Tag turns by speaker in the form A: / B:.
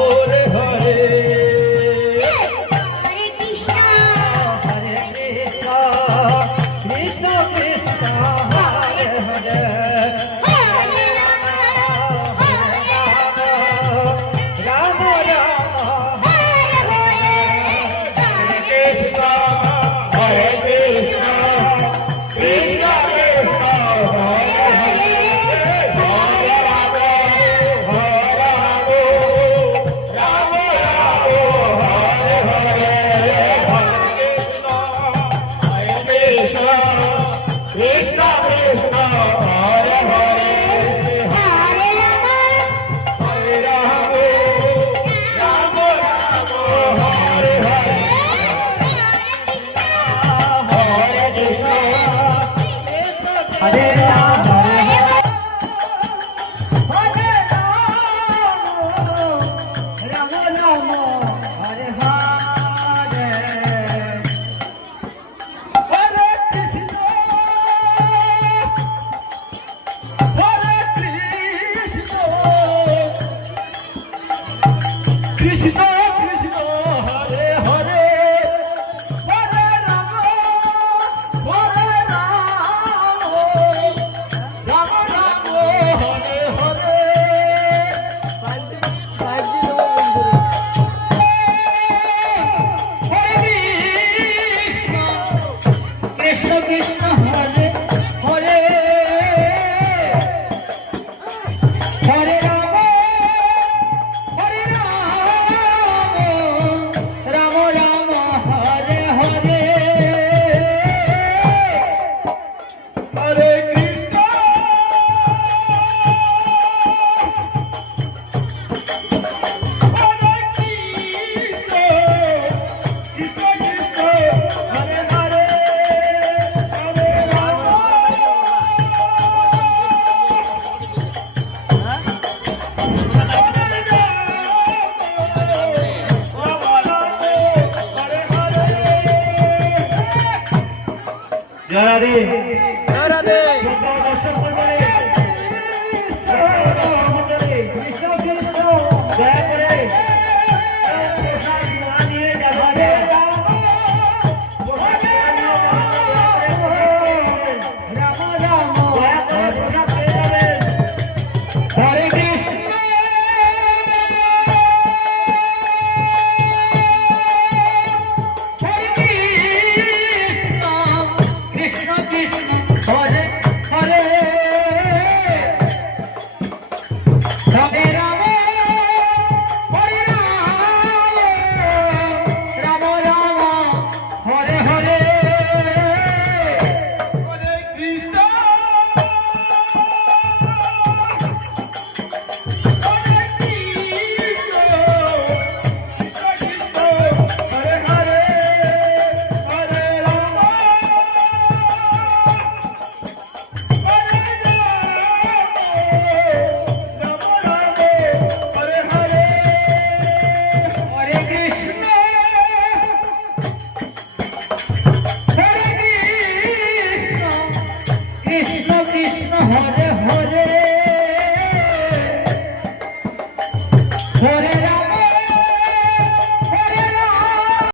A: রাম হরে। 哎。রাধে রাধে দর্শক